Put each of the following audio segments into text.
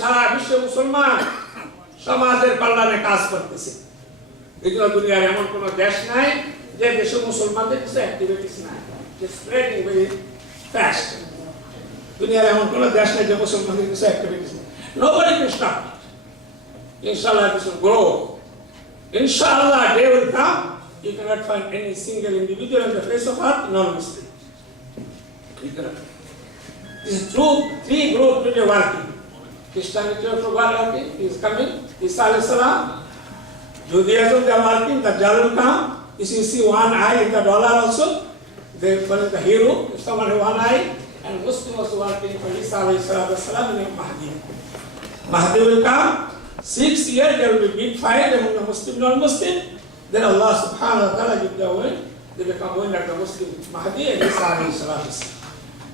সারা বিশ্বে মুসলমান সমাজের কল্যাণে কাজ করতেছে। এগুলো দুনিয়ার এমন কোন দেশ নাই যে দেশে মুসলমানদের কিছু অ্যাক্টিভিটিস নাই, স্প্রেডিং ভেরি ফাস্ট। দুনিয়ার এমন কোন দেশ নাই যে মুসলমানদের কিছু অ্যাক্টিভিটিস নাই। Nobody can stop it. Inshallah, this will grow. Inshallah, day will come. You cannot find any single individual on the face of earth non-Muslim. You cannot. These three groups today working. Christianity also working. He is coming. Isa alayhi salam. Judaism they are working. The Dajjal will come. If you see one eye in the dollar also, they call it the hero. If someone has one eye, and Muslim also working for Isa alayhi salam and Mahdi. Mahdi will come. 6 years there will be big fight among the Muslim non-Muslim. Then Allah subhanahu wa ta'ala give the win. They become winner the Muslim Mahdi and Isa alayhi salam.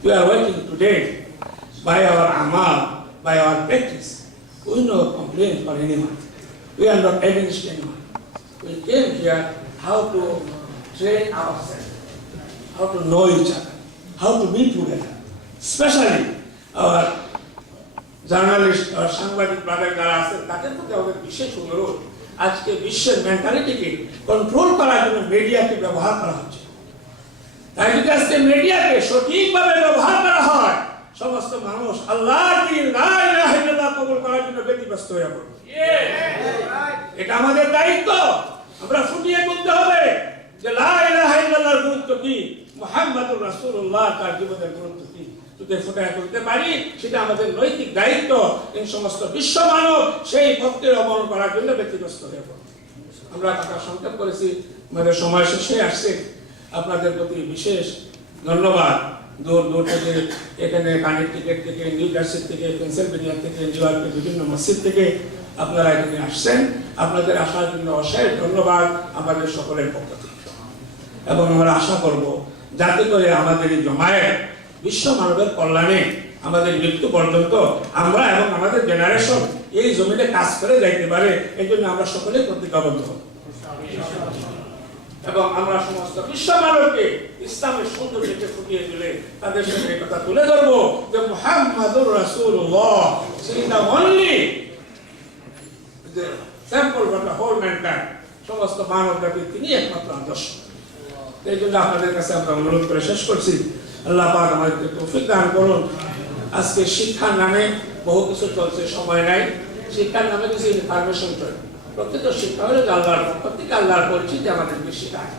We are working today by our amal, by our practice. We no complaint for anyone. We are not against anyone. We came here how to train ourselves, how to know each other, how to be together. Especially our journalist আর সাংবাদিক brother যারা আছেন তাদের প্রতি আমাদের বিশেষ অনুরোধ, আজকে বিশ্বের মেন্টালিটিকে কন্ট্রোল করার জন্য মিডিয়াকে ব্যবহার করা হচ্ছে। তাই যদি আজকে মিডিয়াকে সঠিকভাবে ব্যবহার করা হয়, সমস্ত মানুষ আল্লাহর দিন লা ইলাহা ইল্লাল্লাহ কবুল করার জন্য ব্যতিব্যস্ত হয়ে পড়বে। এটা আমাদের দায়িত্ব। আমরা ফুটিয়ে তুলতে হবে যে লা ইলাহা ইল্লাল্লাহর গুরুত্ব কি, মুহাম্মাদুর রাসূলুল্লাহ তার জীবনের গুরুত্ব কি, যদি ফুটিয়ে তুলতে পারি সেটা আমাদের নৈতিক দায়িত্ব। এই সমস্ত বিশ্ব মানব সেই পথকে অবলম্বন করার জন্য ব্যতিব্যস্ত হয়ে পড়বে। আমরা কথা সংক্ষেপ করেছি, আমাদের সময় শেষে আসছে। আপনাদের প্রতি বিশেষ ধন্যবাদ। দূর দূর থেকে, এখানে কানেক্টিকেট থেকে, নিউ জার্সি থেকে, পেনসিলভেনিয়া থেকে, নিউ ইয়র্কের বিভিন্ন মসজিদ থেকে আপনারা এখানে আসছেন। আপনাদের আসার জন্য অশেষ ধন্যবাদ আমাদের সকলের পক্ষ থেকে। এবং আমরা আশা করব যাতে করে আমাদের এই জমায়েত বিশ্ব মানবের কল্যাণে আমাদের মৃত্যু পর্যন্ত আমরা এবং আমাদের জেনারেশন এই জমিনে কাজ করে যাইতে পারে, এই জন্য আমরা সকলে প্রতিজ্ঞাবদ্ধ হব। এবং আমরা সমস্ত বিশ্ব মানবকে ইসলামের সৌন্দর্যকে ফুটিয়ে তুলে তাদের সামনে কথা তুলে ধরবো যে মুহাম্মাদুর রাসূলুল্লাহ is the only sample for the whole mankind. সমস্ত মানব জাতির তিনি একমাত্র আদর্শ। এই জন্য আপনাদের কাছে আমরা অনুরোধ করে শেষ করছি, আল্লাহ পাক আমাদেরকে তৌফিক দান করুন। আজকে শিক্ষার নামে বহু কিছু চলছে, সময় নাই। শিক্ষার নামে কিছু ইনফরমেশন চলে। প্রকৃত শিক্ষা হলো আল্লাহর পক্ষ থেকে আল্লাহর পরিচিতি আমাদেরকে শেখায়,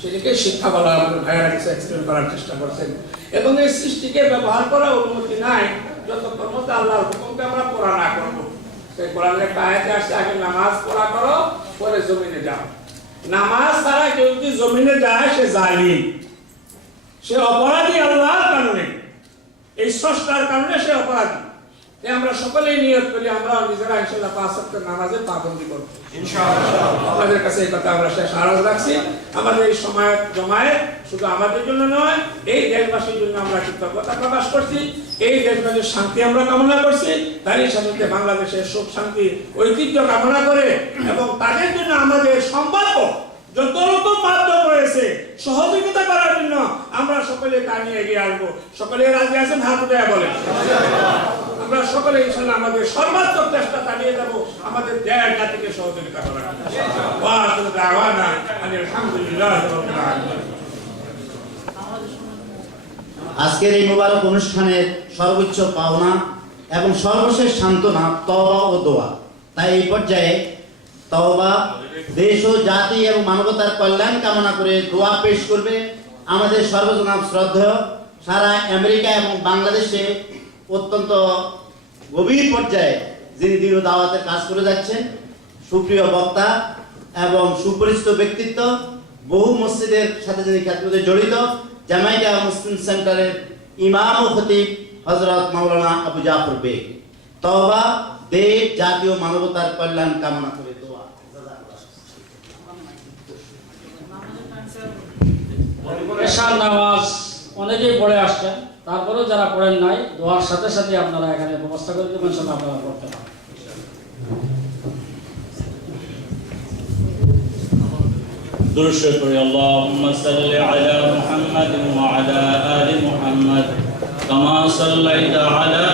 সেটাকে শিক্ষা বলা। আমাদের ভাইয়েরা কিছু এক্সপ্লেন করার চেষ্টা করছেন। এবং এই সৃষ্টিকে ব্যবহার করার অনুমতি নাই যতক্ষণ মধ্যে আল্লাহর হুকুমকে আমরা পড়া না করবো। সেই কোরআনের একটা আয়াতে আসছে, আগে নামাজ পড়া করো, পরে জমিনে যাও। নামাজ ছাড়া কেউ যদি জমিনে যায় সে জালিম, সে অপরাধী। আল্লাহর কারণে, এই স্রষ্টার কারণে সে অপরাধী। আমরা সকলেই নিয়ত করি আমরা নিজেরা ইনশাআল্লাহ 5 ওয়াক্তের নামাজে পাবন্দি করব ইনশাআল্লাহ। আপনাদের কাছে এই কথা আমরা শেষ আরজ রাখছি। আমাদের এই সময় জমায়েত শুধু আমাদের জন্য নয়, এই দেশবাসীর জন্য আমরা কৃতজ্ঞতা প্রকাশ করছি। এই দেশবাসীর শান্তি আমরা কামনা করছি, তারই সাথে বাংলাদেশের সুখ শান্তি ঐতিহ্য কামনা করে এবং তাদের জন্য আমাদের সম্ভাব্য যত রকম মাধ্যম রয়েছে সহযোগিতা করার জন্য আমরা সকলে তা নিয়ে এগিয়ে আসবো। সকলে রাজি আছেন? হাত উঠায়া বলেন। আমরা সকলে ইনশাআল্লাহ আমাদের সর্বাত্মক চেষ্টা চালিয়ে যাব আমাদের দেশ জাতিকে সহযোগিতা করার জন্য। ওয়া আখিরু দাওয়ানা আলহামদুলিল্লাহি রাব্বিল আলামিন। আজকের এই মোবারক অনুষ্ঠানের সর্বোচ্চ পাওনা এবং সর্বশেষ সান্ত্বনা তওবা ও দোয়া। তাই এই পর্যায়ে তওবা, দেশ ও জাতি এবং মানবতার কল্যাণ কামনা করে দোয়া পেশ করবে আমাদের সর্বজনাব শ্রদ্ধেয়, সারা আমেরিকা এবং বাংলাদেশে অত্যন্ত গভীর পর্যায়ে যিনি দৃঢ় দাওয়াতের কাজ করে যাচ্ছেন, সুপ্রিয় বক্তা এবং সুপরিচিত ব্যক্তিত্ব, বহু মসজিদের সাথে যিনি খ্যাতিতে জড়িত, জামাইকা মুসলিম সেন্টারের ইমাম ও খতিব হযরত মাওলানা আবু জাফর বেগ। তওবা, দেশ, জাতি ও মানবতার কল্যাণ কামনা করে দোয়া। এশার নামাজ অনেকেই পড়ে আসছেন, তারপরেও যারা পড়েন নাই দোয়ার সাথে সাথে আপনারা এখানে ব্যবস্থা করে দেবেন, সেটা আপনারা করতে পারেন। দুরূদ শরীফ পড়ি। আল্লাহুম্মা সাল্লি আলা মুহাম্মাদিন ওয়া আলা আলি মুহাম্মাদ কামা সাল্লাইতা আলা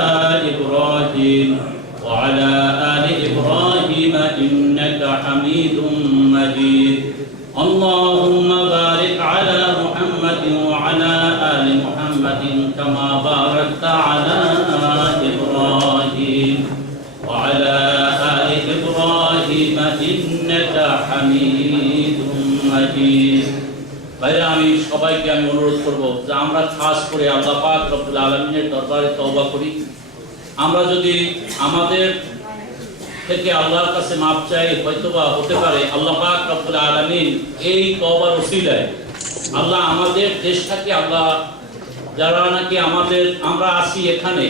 ইব্রাহিম ওয়া وعلى آل إبراهيم إنك حميد مجيد اللهم بارك على محمد وعلى آل محمد كما باركت على إبراهيم وعلى آل إبراهيم إنك حميد مجيد ভাইরা আমি সবাইকে অনুরোধ করব যে আমরা খাস করে আল্লাহ পাক রব্বুল আলামিনের দরবারে তওবা করি। আমরা যদি আমাদের থেকে আল্লাহর কাছে মাপ চাই, হয়তোবা হতে পারে আল্লাহ পাক রব্বুল আলামিন এই তওবার ওসিলায় আল্লাহ আমাদের দেশটাকে, আল্লাহ যারা নাকি আমরা আছি এখানে,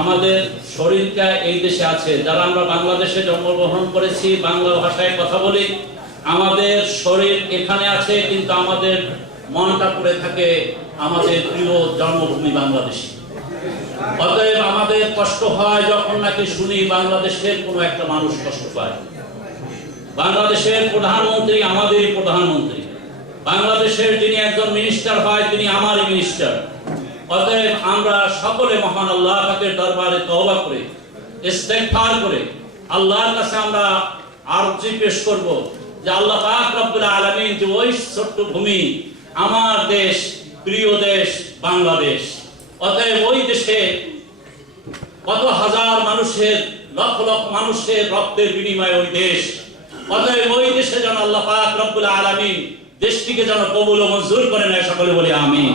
আমাদের শরীরটা এই দেশে আছে, যারা আমরা বাংলাদেশে জন্মগ্রহণ করেছি, বাংলা ভাষায় কথা বলি, আমাদের শরীর এখানে আছে, কিন্তু আমাদের মনটা পড়ে থাকে আমাদের প্রিয় জন্মভূমি বাংলাদেশে। অতএব আমাদের কষ্ট হয় যখন নাকি শুনি বাংলাদেশের কোনো একটা মানুষ কষ্ট পায়। বাংলাদেশের প্রধানমন্ত্রী আমাদেরই প্রধানমন্ত্রী, বাংলাদেশের যিনি একজন মিনিস্টার হয় তিনি আমারই মিনিস্টার। অতএব আমরা সকলে মহান আল্লাহ পাকের দরবারে তওবা করে ইস্তেগফার করে আল্লাহর কাছে আমরা আরজি পেশ করব যে আল্লাহ পাক রব্বুল আলামিন যে ওই ছোট্ট ভূমি, আমার দেশ, প্রিয় দেশ বাংলাদেশ, অতএব ওই দেশে কত হাজার মানুষের, লক্ষ লক্ষ মানুষের রক্তের বিনিময়ে ওই দেশ, অতএব ওই দেশে যেন আল্লাহ পাক রব্বুল আলামিন দেশটিকে যেন কবুল ও মঞ্জুর করে নেয়, সকলে বলি আমিন।